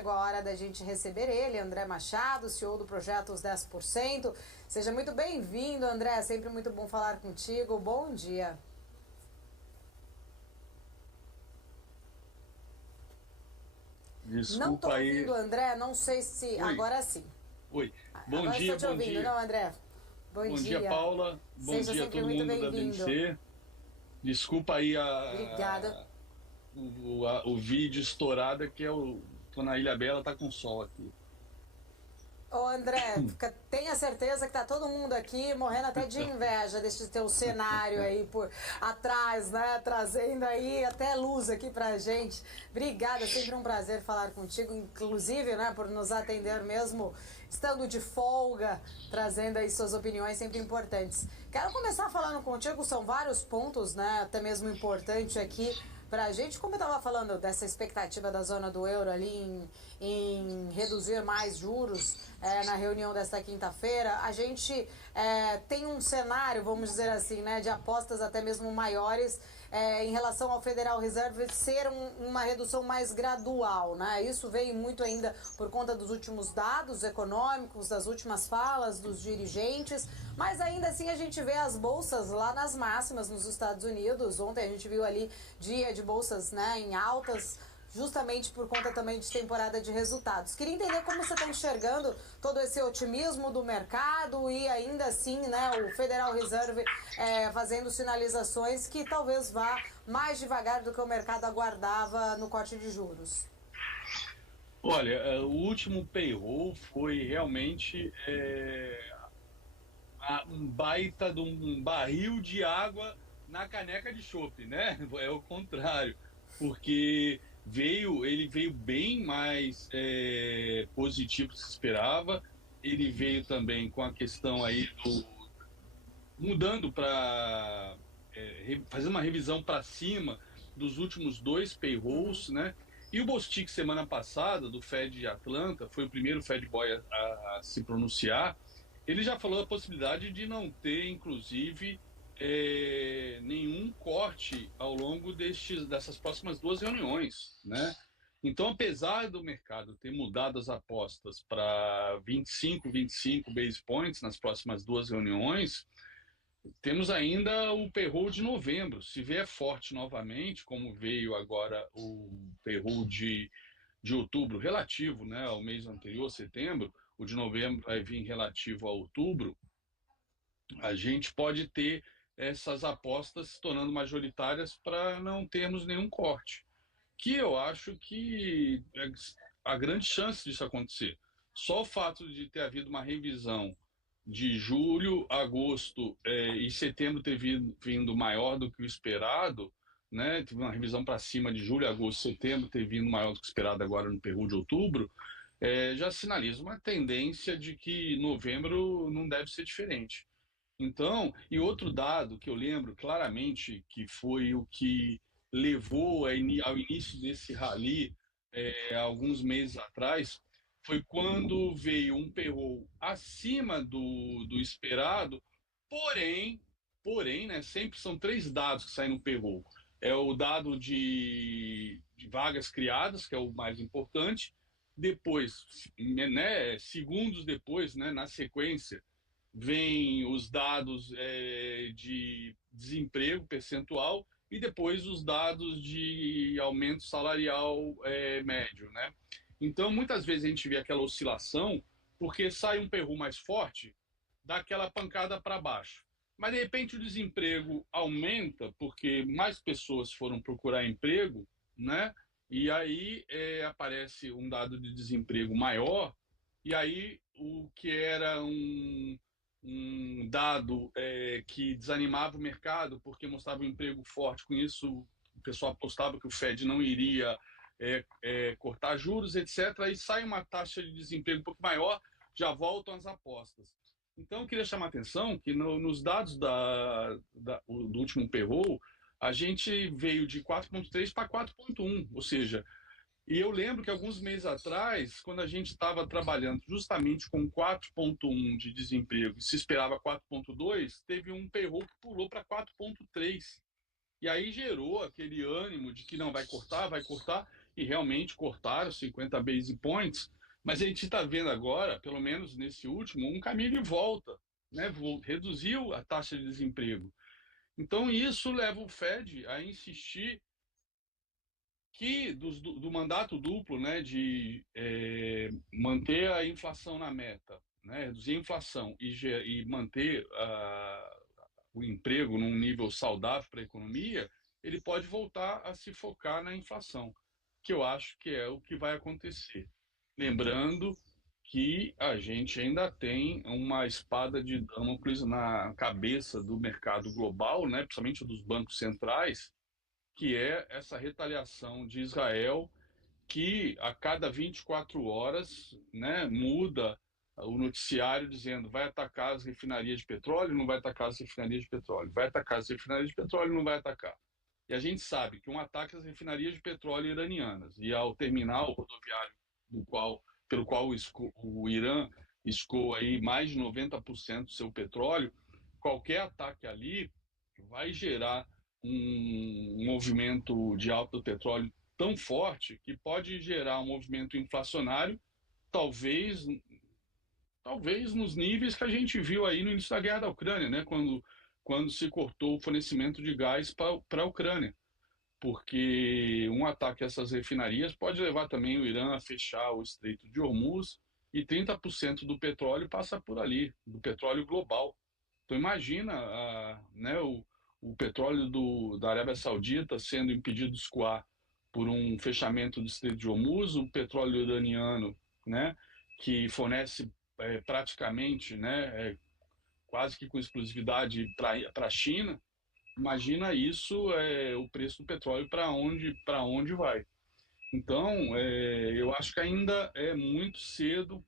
Chegou a hora da gente receber ele, André Machado, CEO do projeto Os 10%. Seja muito bem-vindo, André. É sempre muito bom falar contigo. Bom dia. Não estou Desculpa ouvindo, aí. André. Não sei se... Oi, Agora sim. oi. Bom Agora estou dia, te bom ouvindo, dia. não, André? Bom Bom dia, dia. Paula. Bom Seja dia a sempre todo muito mundo da bem-vindo. BNC. Desculpa aí Obrigada. o vídeo estourado, que tô na Ilha Bela, tá com sol aqui. Ô André, tenha certeza que tá todo mundo aqui morrendo até de inveja desse teu cenário aí por atrás, né? Trazendo aí até luz aqui pra gente. Obrigada, sempre um prazer falar contigo, inclusive, né, por nos atender mesmo estando de folga, trazendo aí suas opiniões sempre importantes. Quero começar falando contigo, são vários pontos, né, até mesmo importante aqui para a gente, como eu estava falando dessa expectativa da zona do euro ali em reduzir mais juros na reunião desta quinta-feira, a gente tem um cenário, vamos dizer assim, né, de apostas até mesmo maiores em relação ao Federal Reserve ser uma redução mais gradual, né? Isso veio muito ainda por conta dos últimos dados econômicos, das últimas falas dos dirigentes, mas ainda assim a gente vê as bolsas lá nas máximas nos Estados Unidos. Ontem a gente viu ali dia de bolsas, né, em altas, justamente por conta também de temporada de resultados. Queria entender como você está enxergando todo esse otimismo do mercado e ainda assim, né, o Federal Reserve fazendo sinalizações que talvez vá mais devagar do que o mercado aguardava no corte de juros. Olha, o último payroll foi realmente um baita de um barril de água na caneca de chopp, né? É o contrário, porque ele veio bem mais positivo do que se esperava. Ele veio também com a questão aí mudando para fazer uma revisão para cima dos últimos dois payrolls, né? E o Bostic, semana passada, do Fed de Atlanta, foi o primeiro Fed Boy a se pronunciar. Ele já falou a possibilidade de não ter, inclusive, nenhum corte ao longo dessas próximas duas reuniões, né? Então, apesar do mercado ter mudado as apostas para 25 base points nas próximas duas reuniões, temos ainda o payroll de novembro. Se vier forte novamente, como veio agora o payroll de outubro, relativo, né, ao mês anterior, setembro, o de novembro vai vir relativo a outubro, a gente pode ter essas apostas se tornando majoritárias para não termos nenhum corte, que eu acho que é a grande chance disso acontecer. Só o fato de ter havido uma revisão de julho, agosto e setembro ter vindo maior do que o esperado, né? Teve uma revisão para cima de julho, agosto, setembro ter vindo maior do que o esperado agora no período de outubro, já sinaliza uma tendência de que novembro não deve ser diferente. Então, e outro dado que eu lembro claramente que foi o que levou ao início desse rally alguns meses atrás, foi quando veio um payroll acima do esperado, porém, né, sempre são três dados que saem no payroll. É o dado de vagas criadas, que é o mais importante, depois, né, segundos depois, né, na sequência, vem os dados de desemprego percentual e depois os dados de aumento salarial médio, né? Então, muitas vezes a gente vê aquela oscilação porque sai um payroll mais forte, dá aquela pancada para baixo. Mas, de repente, o desemprego aumenta porque mais pessoas foram procurar emprego, né? E aí aparece um dado de desemprego maior, e aí o que era um dado que desanimava o mercado porque mostrava um emprego forte. Com isso, o pessoal apostava que o Fed não iria cortar juros, etc. Aí sai uma taxa de desemprego um pouco maior, já voltam as apostas. Então, eu queria chamar a atenção que nos dados do último payroll, a gente veio de 4,3 para 4,1, ou seja, e eu lembro que alguns meses atrás, quando a gente estava trabalhando justamente com 4,1 de desemprego e se esperava 4,2, teve um payroll que pulou para 4,3. E aí gerou aquele ânimo de que não vai cortar, e realmente cortaram 50 base points, mas a gente está vendo agora, pelo menos nesse último, um caminho de volta, né? Reduziu a taxa de desemprego. Então, isso leva o Fed a insistir que do mandato duplo, né, de manter a inflação na meta, né, reduzir a inflação e manter o emprego num nível saudável para a economia, ele pode voltar a se focar na inflação, que eu acho que é o que vai acontecer. Lembrando que a gente ainda tem uma espada de Damocles na cabeça do mercado global, né, principalmente dos bancos centrais, que é essa retaliação de Israel, que a cada 24 horas, né, muda o noticiário dizendo vai atacar as refinarias de petróleo, não vai atacar as refinarias de petróleo, vai atacar as refinarias de petróleo, não vai atacar. E a gente sabe que um ataque às refinarias de petróleo iranianas e ao terminal rodoviário pelo qual o Irã escoa aí mais de 90% do seu petróleo, qualquer ataque ali vai gerar um movimento de alta do petróleo tão forte que pode gerar um movimento inflacionário, talvez, talvez nos níveis que a gente viu aí no início da guerra da Ucrânia, né? Quando se cortou o fornecimento de gás para a Ucrânia. Porque um ataque a essas refinarias pode levar também o Irã a fechar o Estreito de Hormuz e 30% do petróleo passa por ali, do petróleo global. Então imagina né, o petróleo da Arábia Saudita sendo impedido de escoar por um fechamento do Estreito de Hormuz, o petróleo iraniano, né, que fornece praticamente, né, quase que com exclusividade para a China. Imagina isso, o preço do petróleo para onde vai. Então, eu acho que ainda é muito cedo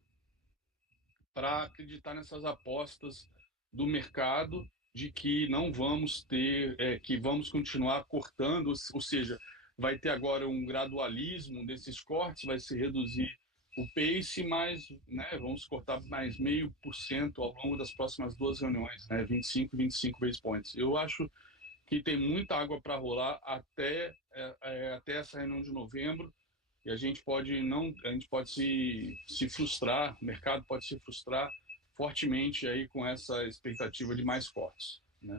para acreditar nessas apostas do mercado de que não vamos ter, que vamos continuar cortando, ou seja, vai ter agora um gradualismo desses cortes, vai se reduzir o pace, mas né, vamos cortar mais 0,5% ao longo das próximas duas reuniões, né, 25 base points. Eu acho que tem muita água para rolar até essa reunião de novembro, e a gente pode se frustrar, o mercado pode se frustrar fortemente aí com essa expectativa de mais cortes, né?